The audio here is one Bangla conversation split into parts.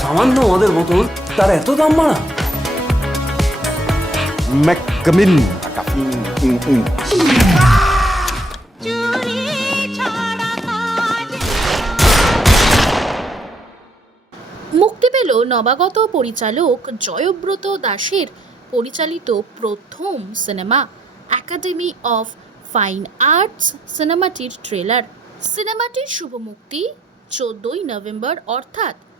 সামান্য মদের বোতল তার এত দাম বাড়া ম্যাকমিন মুক্তি পেল নবাগত পরিচালক জয়ব্রত দাসের পরিচালিত প্রথম cinema Academy of Fine Arts সিনেমাটির ট্রেলার সিনেমাটির শুভ মুক্তি চোদ্দই নভেম্বর অর্থাৎ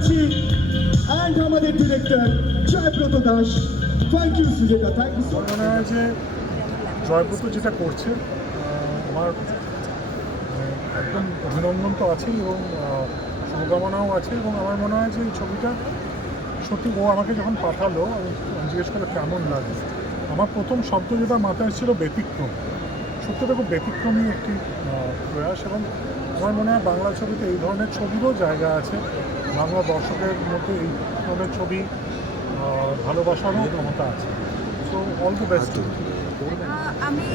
Mukherjee and আমাদের director, Joybrata Das Sujita. Thank you so much. মনে হয় যে জয়ব্রত যেটা করছে আমার একদম অভিনন্দন তো আছেই এবং শুভকামনাও আছে এবং আমার মনে হয় যে এই ছবিটা সত্যি ও আমাকে যখন পাঠালো, আমি জিজ্ঞেস করে কেমন লাগে আমার প্রথম শব্দ যেটা মাথায় ছিল ব্যতিক্রম সত্যিটা খুব ব্যতিক্রমী একটি প্রয়াস এবং আমার মনে হয় বাংলা ছবিতে এই ধরনের ছবিরও জায়গা আছে বাংলা দর্শকের মধ্যে এই ধরনের ছবি ভালোবাসারও ক্ষমতা আছে। সো অল দ্য বেস্ট আমি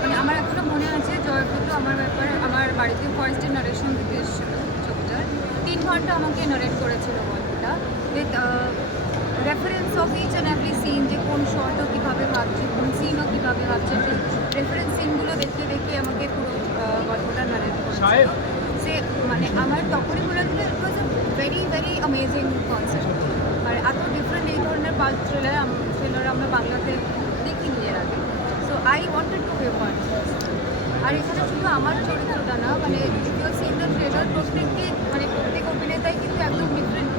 মানে আমার এখনও মনে আছে জয়ব্রত আমার ব্যাপারে আমার বাড়িতে ফার্স্টে নারেশন দিতে এসেছিল ছবিটার তিন ঘণ্টা আমাকে নারেট করেছিল গল্পটা with reference of each and every scene যে কোন শর্টও কীভাবে ভাবছে কোন সিনও কীভাবে ভাবছে রেফারেন্স সিনগুলো দেখতে দেখতে আমাকে পুরো আহ, গল্পটা নারেট করেছিল সে মানে আমার তখনই মনে হচ্ছিল it was a very very amazing concept আর এত ডিফারেন্ট এই ধরনের পাল্প থ্রিলার থ্রিলার আমরা বাংলাতে দেখিনি এর আগে so I wanted to be part আর এখানে শুধু আমার চরিত্রটা না মানে ইউ সিন দ্য ট্রেলার প্রত্যেককে মানে প্রত্যেক অভিনেতাই কিন্তু একদম ডিফারেন্ট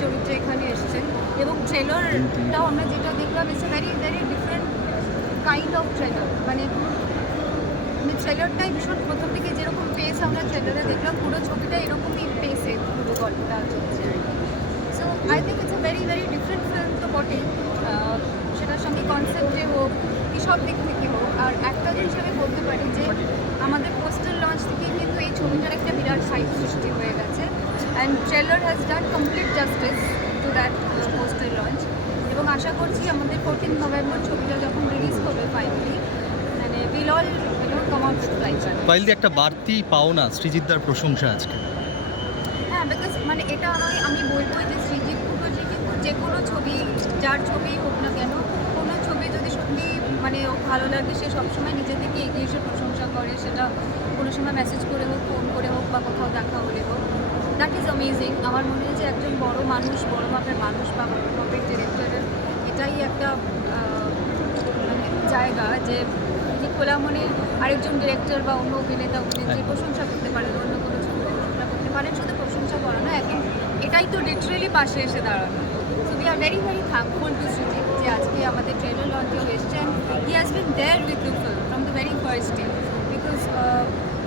চরিত্রে এখানে এসেছেন এবং ট্রেলারটাও আমরা যেটা দেখলাম it's very very different kind of trailer মানে মানে ট্রেলারটাই ভীষণ প্রথম থেকে যেরকম পেস আমরা ট্রেলারে দেখলাম, পুরো ছবিটা এরকমই পেসে পুরো গল্পটা চলছে। So I think it's a very very different film তো বটেই। সেটার সঙ্গে কনসেপ্টে হোক, কি সব দিক থেকে হোক। আর একটা জিনিস আমি বলতে পারি যে, আমাদের পোস্টার লঞ্চ থেকে কিন্তু এই ছবিটার একটা বিরাট সাইট সৃষ্টি হয়ে গেছে। And trailer has done complete justice to that poster launch এবং আশা করছি আমাদের ফোরটিন নভেম্বর ছবিটা যখন রিলিজ হবে ফাইনালি মানে will all come out with like file একটা বাড়তি পাওনা সৃজিতদার প্রশংসা আজকে। হ্যাঁ বিকজ মানে এটা আমি আমি বলব যে সৃজিত কিন্তু যে কোনো ছবি যার ছবি হোক না কেন কোনো ছবি যদি সত্যি মানে ভালো লাগে সে সবসময় নিজে থেকে এগিয়ে এসে প্রশংসা করে সেটা কোনো সময় মেসেজ করে হোক ফোন করে হোক বা কোথাও দেখা হলে হোক দ্যাট ইজ অ্যামেজিং আমার মনে হয় যে একজন বড় মানুষ বড় মাপের মানুষ বা বড় মাপের ডিরেক্টরের এটাই একটা মানে জায়গা যে তিনি খোলা মনে আরেকজন ডিরেক্টর বা অন্য অভিনেতা অভিনেত্রী প্রশংসা করতে পারেন অন্য কোনো ছবিতে প্রশংসা করতে পারেন শুধু প্রশংসা করা না এখন এটাই তো লিটারেলি পাশে এসে দাঁড়ানো। So we are very very thankful to Sujit যে আজকে আমাদের ট্রেলার লঞ্চেও এসছেন। He has been there with you film from the very first day because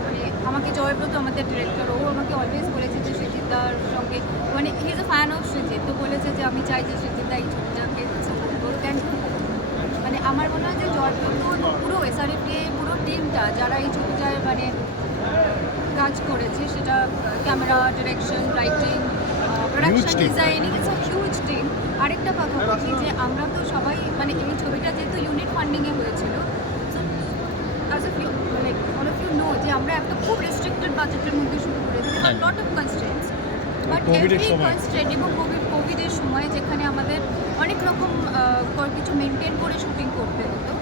মানে আমাকে জয়ব্রত আমাদের ডিরেক্টর ও আমাকে অলওয়েজ বলেছে যে সৃজিতার সঙ্গে মানে he is a fan of Srijit তো বলেছে যে আমি চাই যে সৃজিতা এই ছবিটাকে সাপোর্ট করুক অ্যান্ড মানে আমার মনে হয় যে জয়ব্রত পুরো এসআরএফে পুরো টিমটা যারা এই ছবিটায় মানে কাজ করেছে সেটা camera direction writing production designing it's a huge team আরেকটা কথা বলছি যে আমরা তো সবাই মানে এই ছবিটা যেহেতু ইউনিট ফান্ডিংয়ে হয়েছিল as a few like all of you know যে আমরা একটা খুব রেস্ট্রিক্টেড বাজেটের মধ্যে শুরু করেছি lot of constraints but every constraint এবং কোভিড কোভিডের সময় যেখানে আমাদের অনেক রকম মেনটেন করে শুটিং করতে হতো।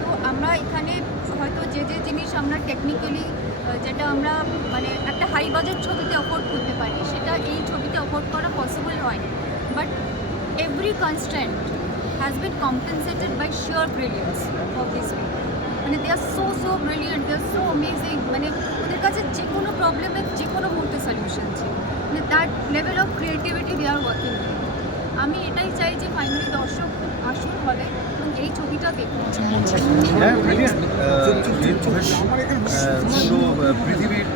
তো আমরা এখানে হয়তো যে যে জিনিস আমরা টেকনিক্যালি যেটা আমরা মানে একটা হাই বাজেট ছবিতে অফোর্ড করতে পারি, সেটা এই ছবিতে অফোর্ড করা পসিবল হয়। But every constant has been compensated by sheer brilliance of this মানে they are so so brilliant they are so amazing মানে ওদের কাছে যে কোনো প্রবলেমের যে কোনো মুহূর্তে সলিউশন ছিল মানে that level of creativity they are working আমি এটাই চাই যে ফাইনালি দর্শক দেখুন হ্যাঁ পৃথিবীর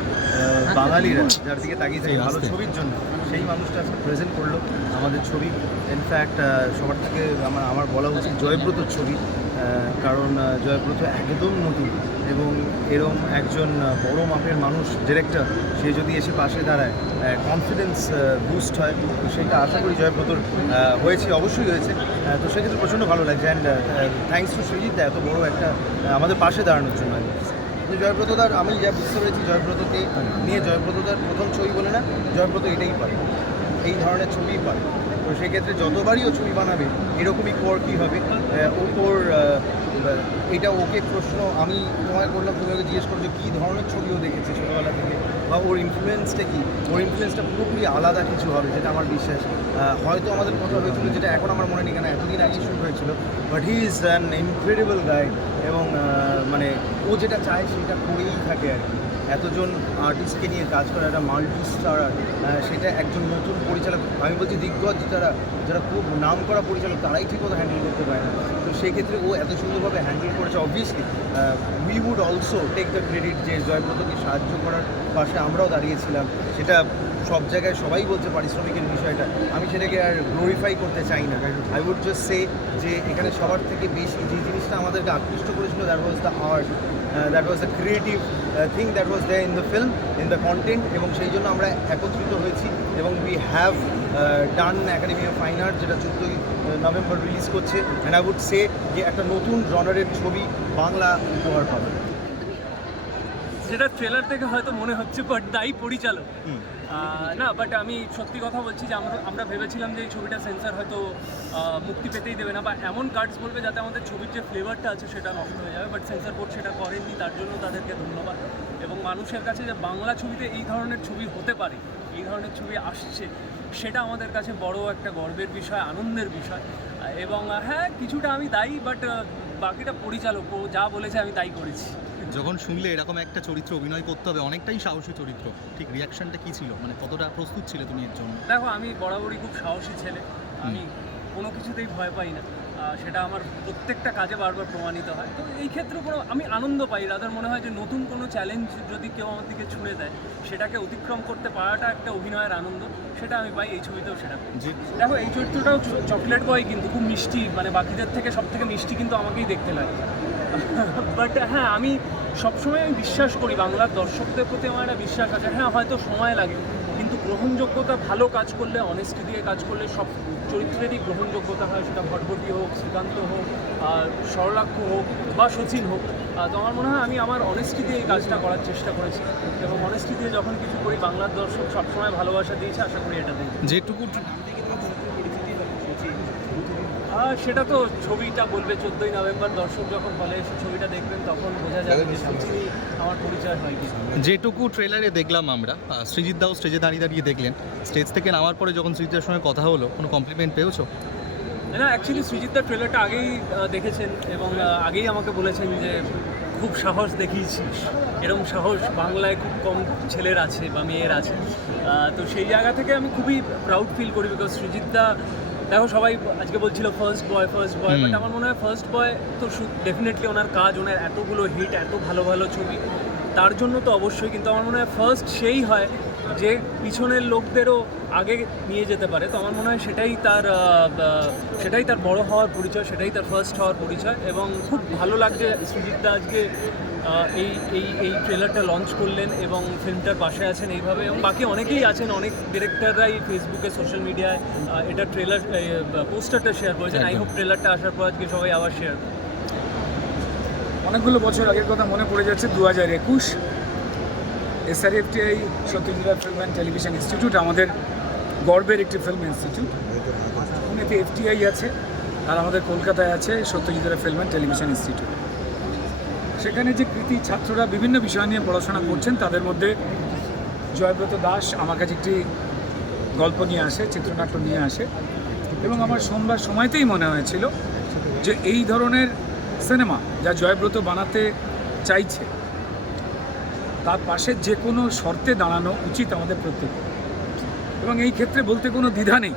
বাঙালিরা যার দিকে তাকিয়ে থাকে ভালো ছবির জন্য সেই মানুষটা প্রেজেন্ট করল আমাদের ছবি। ইনফ্যাক্ট সবার থেকে আমার আমার বলা উচিত জয়ব্রতর ছবি কারণ জয়ব্রত একদম নতুন। এবং এরম একজন বড় মাপের মানুষ ডিরেক্টর সে যদি এসে পাশে দাঁড়ায় কনফিডেন্স বুস্ট হয় তো সেটা আশা করি জয়ব্রতর হয়েছে অবশ্যই হয়েছে। তো সেক্ষেত্রে প্রচণ্ড ভালো লাগছে অ্যান্ড থ্যাংকস টু সৃজিত এত বড় একটা আমাদের পাশে দাঁড়ানোর জন্য। জয়ব্রতদার আমি যা বুঝতে পেরেছি জয়ব্রতকে নিয়ে জয়ব্রতদার প্রথম ছবি বলে না জয়ব্রত এটাই পারে। এই ধরনের ছবিই পারে। তো সেক্ষেত্রে যতবারই ও ছবি বানাবে এরকমই কর কী হবে? আহ, ও ওর আহ, এটা ওকে প্রশ্ন আমি তোমায় করলাম তুমি ওকে জিজ্ঞেস করছ কী ধরনের ছবিও ও দেখেছে ছোটোবেলা থেকে? বা ওর ইনফ্লুয়েন্সটা কী? ওর ইনফ্লুয়েন্সটা পুরোপুরি আলাদা কিছু হবে যেটা আমার বিশ্বাস। হয়তো আমাদের কথা হয়েছিল যেটা এখন আমার মনে নেই কেন এতদিন আগে শুরু হয়েছিল। But he is an incredible guide এবং মানে ও যেটা চায় সেটা করেই থাকে আর কি। এতজন আর্টিস্টকে নিয়ে কাজ করা, একটা মাল্টি স্টার সেটা একজন নতুন পরিচালক, আমি বলছি দিগ্গজ যারা যারা খুব নাম করা পরিচালক, তারাই ঠিক মতো হ্যান্ডেল করতে পারে না। তো সেক্ষেত্রে ও এত সুন্দরভাবে হ্যান্ডেল করেছে obviously we would also take the credit যে জয়ব্রতকে সাহায্য করার পাশে আমরাও দাঁড়িয়েছিলাম, সেটা সব জায়গায় সবাই বলছে পারিশ্রমিকের বিষয়টা। আমি সেটাকে আর গ্লোরিফাই করতে চাই না। আই উড জাস্ট সে যে এখানে সবার থেকে বেশি যে জিনিসটা আমাদেরকে আকৃষ্ট করেছিল that was the art that was the creative thing that was the in the film in the content এবং সেই জন্য আমরা একত্রিত হয়েছি এবং we have done Academy of Fine Art যেটা চোদ্দোই নভেম্বর রিলিজ করছে। অ্যান্ড আই উড সে যে একটা নতুন জনারের ছবি বাংলা উপহার পাবে। সেটা ট্রেলার থেকে হয়তো মনে হচ্ছে বাট দায়ী পরিচালক। না বাট আমি সত্যি কথা বলছি যে আমরা আমরা ভেবেছিলাম যে এই ছবিটা সেন্সার হয়তো মুক্তি পেতেই দেবে না বা এমন কার্ডস বলবে যাতে আমাদের ছবির যে ফ্লেভারটা আছে সেটা নষ্ট হয়ে যাবে বাট সেন্সার বোর্ড সেটা করেনি, তার জন্য তাদেরকে ধন্যবাদ। এবং মানুষের কাছে যে বাংলা ছবিতে এই ধরনের ছবি হতে পারে, এই ধরনের ছবি আসছে, সেটা আমাদের কাছে বড় একটা গর্বের বিষয়, আনন্দের বিষয়। এবং হ্যাঁ কিছুটা আমি দায়ী বাট বাকিটা পরিচালক, ও যা বলেছে আমি তাই করেছি। যখন শুনলে এরকম একটা চরিত্র অভিনয় করতে হবে অনেকটাই সাহসী চরিত্র ঠিক রিয়াকশনটা কি ছিল? মানে কতটা প্রস্তুত ছিলে তুমি এর জন্য? দেখো আমি বরাবরই খুব সাহসী ছেলে। আমি কোনো কিছুতেই ভয় পাই না। সেটা আমার প্রত্যেকটা কাজে বারবার প্রমাণিত হয়। তো এই ক্ষেত্রে কোনো আমি আনন্দ পাই। রাদার মনে হয় যে নতুন কোনো চ্যালেঞ্জ যদি কেউ আমার দিকে ছুঁড়ে দেয় সেটাকে অতিক্রম করতে পারাটা একটা অভিনয়ের আনন্দ। সেটা আমি পাই এই ছবিতেও সেটা দেখো এই চরিত্রটাও চকলেট বয় কিন্তু খুব মিষ্টি মানে বাকিদের থেকে সব থেকে মিষ্টি কিন্তু আমাকেই দেখতে লাগে। বাট হ্যাঁ আমি সবসময় আমি বিশ্বাস করি বাংলার দর্শকদের প্রতি আমার একটা বিশ্বাস আছে। হ্যাঁ হয়তো সময় লাগে, কিন্তু গ্রহণযোগ্যতা ভালো কাজ করলে অনেস্টি দিয়ে কাজ করলে, সব চরিত্রেরই গ্রহণযোগ্যতা হয়। সেটা ভটভটি হোক, শ্রীকান্ত হোক, আর সরলাক্ষ হোক বা সচিন হোক। তো আমার মনে হয় আমি আমার অনেস্টি দিয়ে এই কাজটা করার চেষ্টা করেছি। এবং অনেস্টি দিয়ে যখন কিছু করি, বাংলার দর্শক সবসময় ভালোবাসা দিয়েছে, আশা করি এটা দেবে। যেটুকু সেটা তো ছবিটা বলবে চোদ্দোই নভেম্বর দর্শক যখন হলে এসে ছবিটা দেখবেন তখন বোঝা যাবে যে সত্যিই আমার পরিচয় হয় কি যেটুকু ট্রেলারে দেখলাম আমরা সৃজিত দাও স্টেজে দাঁড়িয়ে দাঁড়িয়ে দেখলেন। স্টেজ থেকে নামার পরে যখন সৃজিতের সঙ্গে কথা হলো কোনো কমপ্লিমেন্ট পেয়েছ? না অ্যাকচুয়ালি সৃজিতদার ট্রেলারটা আগেই দেখেছেন এবং আগেই আমাকে বলেছেন যে খুব সাহস দেখিয়েছিস। এরকম সাহস বাংলায় খুব কম ছেলের আছে বা মেয়ের আছে। তো সেই জায়গা থেকে আমি খুবই প্রাউড ফিল করি বিকজ সৃজিতদা দেখো সবাই আজকে বলছিল first boy first boy but আমার মনে হয় ফার্স্ট বয় তো ডেফিনেটলি ওনার কাজ ওনার এতগুলো হিট এত ভালো ভালো ছবি তার জন্য তো অবশ্যই কিন্তু আমার মনে হয় ফার্স্ট সেই হয় যে পিছনের লোকদেরও আগে নিয়ে যেতে পারে। তো আমার মনে হয় সেটাই তার সেটাই তার বড় হওয়ার পরিচয় সেটাই তার ফার্স্ট হওয়ার পরিচয় এবং খুব ভালো লাগছে সুজিতদা আজকে এই এই এই ট্রেলারটা লঞ্চ করলেন এবং ফিল্মটার পাশে আছেন এইভাবে এবং বাকি অনেকেই আছেন অনেক ডিরেক্টররাই ফেসবুকে সোশ্যাল মিডিয়ায় এটা ট্রেলার পোস্টারটা শেয়ার করেছেন। আই। হোপ ট্রেলারটা আসার পর আজকে সবাই আবার শেয়ার অনেকগুলো বছর আগের কথা মনে পড়ে যাচ্ছে দু হাজার একুশ SRFTI Satyajit Film and Television Institute আমাদের গর্বের একটি ফিল্ম ইনস্টিটিউট। পুনেতে এফটিআই আছে আর আমাদের কলকাতায় আছে Satyajit Film and Television Institute. সেখানে যে কৃতি ছাত্ররা বিভিন্ন বিষয় নিয়ে পড়াশোনা করছেন তাদের মধ্যে জয়ব্রত দাস আমার কাছে একটি গল্প নিয়ে আসে চিত্রনাট্য নিয়ে আসে। এবং আমার সোমবার সময়তেই মনে হয়েছিল যে এই ধরনের সিনেমা যা জয়ব্রত বানাতে চাইছে তার পাশে যে কোনো শর্তে দাঁড়ানো উচিত আমাদের প্রত্যেক এবং এই ক্ষেত্রে বলতে কোনো দ্বিধা নেই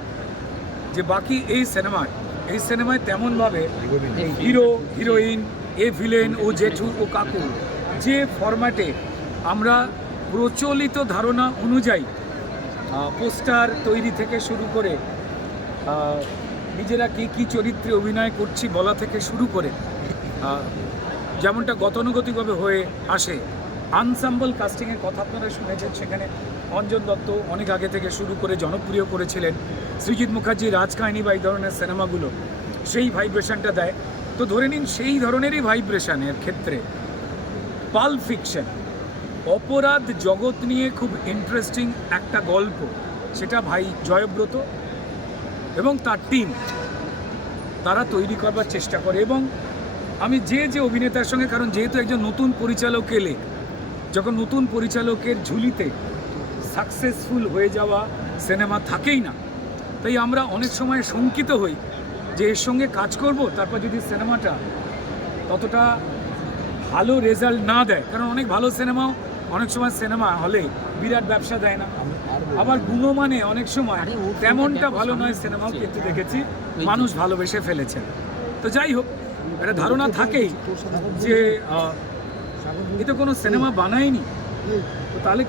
যে বাকি এই সিনেমায় এই সিনেমায় তেমনভাবে হিরো হিরোইন এ ভিলেন ও জেঠু ও কাকু, যে ফরম্যাটে আমরা প্রচলিত ধারণা অনুযায়ী পোস্টার তৈরি থেকে শুরু করে নিজেরা কী কী চরিত্রে অভিনয় করছি বলা থেকে শুরু করে যেমনটা গতানুগতিকভাবে হয়ে আসে। আনসাম্বল কাস্টিংয়ের কথা আপনারা শুনেছেন, সেখানে অঞ্জন দত্ত অনেক আগে থেকে শুরু করে জনপ্রিয় করেছিলেন। সৃজিৎ মুখার্জি, রাজকাহিনী বা এই ধরনের সিনেমাগুলো সেই ভাইব্রেশনটা দেয়। তো ধরে নিন সেই ধরনেরই ভাইব্রেশনের ক্ষেত্রে পাল ফিকশন অপরাধ জগৎ নিয়ে খুব ইন্টারেস্টিং একটা গল্প, সেটা ভাই জয়ব্রত এবং তার টিম তারা তৈরি করবার চেষ্টা করে এবং আমি যে যে অভিনেতার সঙ্গে, কারণ যেহেতু একজন নতুন পরিচালক এলে, যখন নতুন পরিচালকের ঝুলিতে সাকসেসফুল হয়ে যাওয়া সিনেমা থাকেই না, তাই আমরা অনেক সময় শঙ্কিত হই। যে এর সঙ্গে কাজ করব তারপর যদি সিনেমাটা ততটা ভালো রেজাল্ট না দেয় কারণ অনেক ভালো সিনেমাও অনেক সময় সিনেমা হলে বিরাট ব্যবসা দেয় না। আবার গুণমানে অনেক সময় তেমনটা ভালো নয় সিনেমাও কিন্তু দেখেছি মানুষ ভালোবেসে ফেলেছে। তো যাই হোক একটা ধারণা থাকেই যে এ তো কোনো সিনেমা বানায়নি। তো তাহলে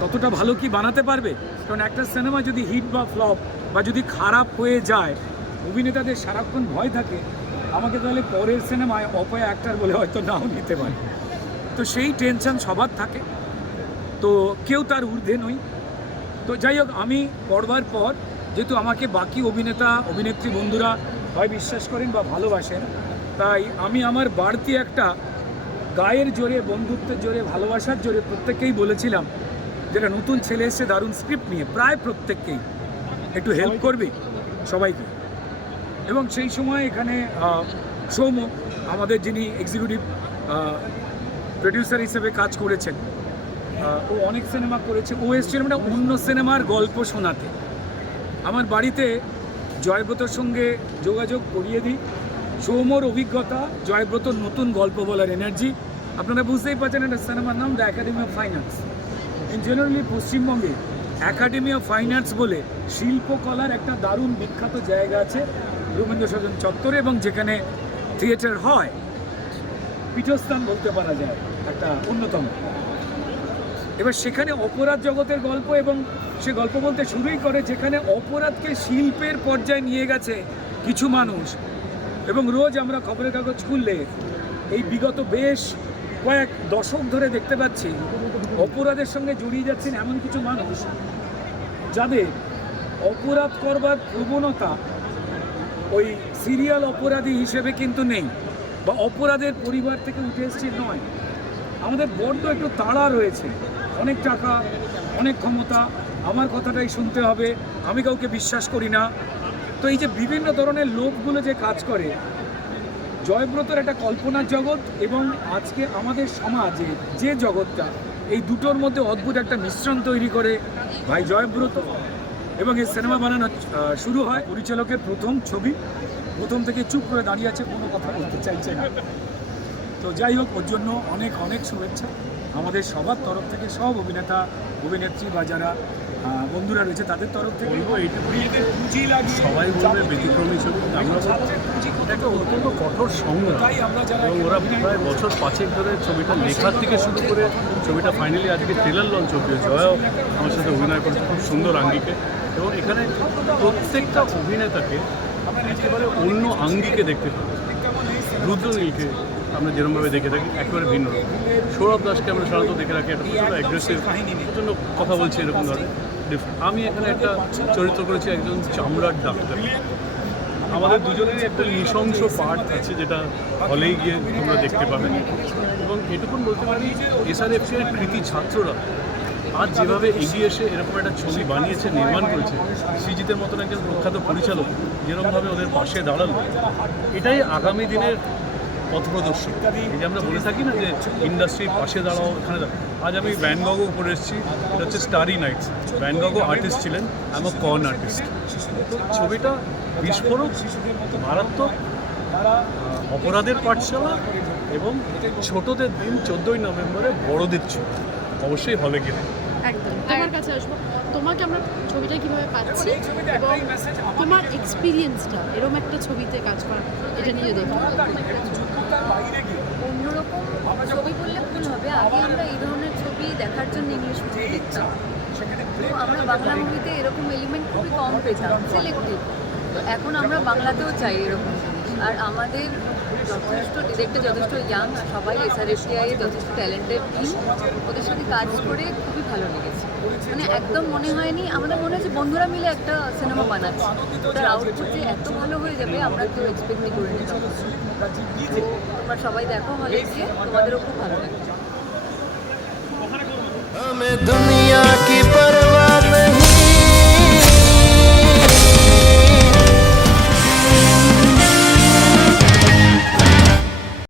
ততটা ভালো কি বানাতে পারবে? কারণ একটা সিনেমা যদি হিট বা ফ্লপ বা যদি খারাপ হয়ে যায় অভিনেতাদের সারাক্ষণ ভয় থাকে আমাকে তাহলে পরের সিনেমায় অপয়া অ্যাক্টার বলে হয়তো নাও নিতে পারে। তো সেই টেনশন সবার থাকে। তো কেউ তার ঊর্ধ্বে নই। তো যাই হোক আমি পড়বার পর যেহেতু আমাকে বাকি অভিনেতা অভিনেত্রী বন্ধুরা হয় বিশ্বাস করেন বা ভালোবাসেন তাই আমি আমার বাড়তি একটা গায়ের জোরে বন্ধুত্বের জোরে ভালোবাসার জোরে প্রত্যেককেই বলেছিলাম যেটা নতুন ছেলে এসে দারুণ স্ক্রিপ্ট নিয়ে। প্রায় প্রত্যেককেই। একটু হেল্প করবে সবাইকে। এবং সেই সময় এখানে সৌম আমাদের যিনি এক্সিকিউটিভ প্রডিউসার হিসেবে কাজ করেছেন ও অনেক সিনেমা করেছে। ও এসেছিল মানে অন্য সিনেমার গল্প শোনাতে। আমার বাড়িতে জয়ব্রতর সঙ্গে যোগাযোগ করিয়ে দিই। সৌমর অভিজ্ঞতা, জয়ব্রতর নতুন গল্প বলার এনার্জি আপনারা বুঝতেই পারছেন একটা সিনেমার নাম the Academy of Finance in generally পশ্চিমবঙ্গে একাডেমি অফ ফাইন্যান্স বলে শিল্পকলার একটা দারুণ বিখ্যাত জায়গা আছে। রবীন্দ্র সদন চত্বরে এবং যেখানে থিয়েটার হয়, পীঠস্থান বলতে পারা যায়, একটা অন্যতম। এবার সেখানে অপরাধ জগতের গল্প এবং সে গল্প বলতে শুরুই করে যেখানে অপরাধকে শিল্পের পর্যায়ে নিয়ে গেছে কিছু মানুষ। এবং রোজ আমরা খবরের কাগজ খুললে এই বিগত বেশ কয়েক দশক ধরে দেখতে পাচ্ছি অপরাধের সঙ্গে জড়িয়ে যাচ্ছেন এমন কিছু মানুষ যাদের অপরাধ করবার প্রবণতা ওই সিরিয়াল অপরাধী হিসেবে কিন্তু নেই। বা অপরাধের পরিবার থেকে উঠে এসছে নয়। আমাদের বড্ড একটু তাড়া রয়েছে। অনেক টাকা, অনেক ক্ষমতা, আমার কথাটাই শুনতে হবে, আমি কাউকে বিশ্বাস করি না। তো এই যে বিভিন্ন ধরনের লোকগুলো যে কাজ করে, জয়ব্রতর একটা কল্পনার জগৎ এবং আজকে আমাদের সমাজে যে জগৎটা, এই দুটোর মধ্যে অদ্ভুত একটা মিশ্রণ তৈরি করে ভাই জয়ব্রত। এবং এই সিনেমা বানানো শুরু হয় পরিচালকের প্রথম ছবি। প্রথম থেকে চুপ করে দাঁড়িয়ে আছে, কোনো কথা বলতে চাইছে না। তো যাই হোক, ওর জন্য অনেক অনেক শুভেচ্ছা। আমাদের সবার তরফ থেকে সব অভিনেতা, অভিনেত্রী বা যারা বন্ধুরা রয়েছে তাদের তরফ থেকে। বলব এইটুকুই পুঁজি লাগিয়ে সবাই বলবে ব্যতিক্রমী ছবি। আমরা অত্যন্ত কঠোর সংগ্রাম। তাই আমরা যারা এবং ওরা প্রায় বছর পাঁচেক ধরে ছবিটা লেখার থেকে শুরু করে ছবিটা ফাইনালি আজকে ট্রেলার লঞ্চ হচ্ছে জয়াও আমার সাথে অভিনয় করেছে খুব সুন্দর আঙ্গিকে। এবং এখানে প্রত্যেকটা অভিনেতাকে একেবারে অন্য আঙ্গিকে দেখতে পাবে রুদ্রনীলকে আমরা যেরকমভাবে দেখে থাকি, একেবারে ভিন্ন সৌরভ দাসকে আমরা সাধারণত দেখে রাখি একটা প্রচণ্ড অ্যাগ্রেসিভ জন্য কথা বলছি এরকম ধরনের। আমি এখানে একটা চরিত্র করেছি, একজন চামড়ার ডাক্তার। আমাদের দুজনেরই একটা নৃশংস পার্ট আছে যেটা হলেই গিয়ে তোমরা দেখতে পাবে। এবং এটুকুন বলতে পারি এসআরএফসি এর কৃতি ছাত্ররা আজ যেভাবে এগিয়ে এসে এরকম একটা ছবি বানিয়েছে, নির্মাণ করেছে, সৃজিতের মতন একজন প্রখ্যাত পরিচালক যেরকমভাবে ওদের পাশে দাঁড়াল, এটাই আগামী দিনের পথপ্রদর্শক। এই যে আমরা বলে থাকি না যে ইন্ডাস্ট্রির পাশে দাঁড়াও এখানে দাঁড়াও। আজ আমি ভ্যানগগও উপরে এসেছি এটা হচ্ছে স্টারি নাইটস ভ্যানগগও আর্টিস্ট ছিলেন আই এম কর্ন আর্টিস্ট ছবিটা বিস্ফোরক মারাত্মক অপরাধের পাঠশালা এবং ছোটদের দিন চোদ্দোই নভেম্বরে বড়দের ছবি। অবশ্যই হলে গেলে। একদম। তোমার কাছে আসব। তোমাকে আমরা ছবিটা কীভাবে পাচ্ছি এবং এবং তোমার এক্সপিরিয়েন্সটা এরকম একটা ছবিতে কাজ করা এটা নিয়ে দেখো। অন্যরকম ছবি বললে ভুল হবে। আগে আমরা এই ধরনের ছবি দেখার জন্য ইংলিশ মুভি দেখতাম। তো আমরা বাংলা মুভিতে এরকম এলিমেন্ট খুবই কম পেতাম সিলেক্টিভ তো এখন আমরা বাংলাতেও চাই এরকম জিনিস। আর আমাদের যথেষ্ট ডিরেক্টর যথেষ্ট ইয়াং সবাই এসআরএসটিআই যথেষ্ট ট্যালেন্টেড টিম ওদের সাথে কাজ করে খুবই ভালো লেগেছে। মানে একদম মনে হয়নি আমাদের মনে হচ্ছে বন্ধুরা মিলে একটা সিনেমা বানাচ্ছি। তার আউটপুট যে এত ভালো হয়ে যাবে আমরা কেউ এক্সপেক্টই করে নিতে তোমরা সবাই দেখো হলে গিয়ে তোমাদেরও খুব ভালো লাগছে।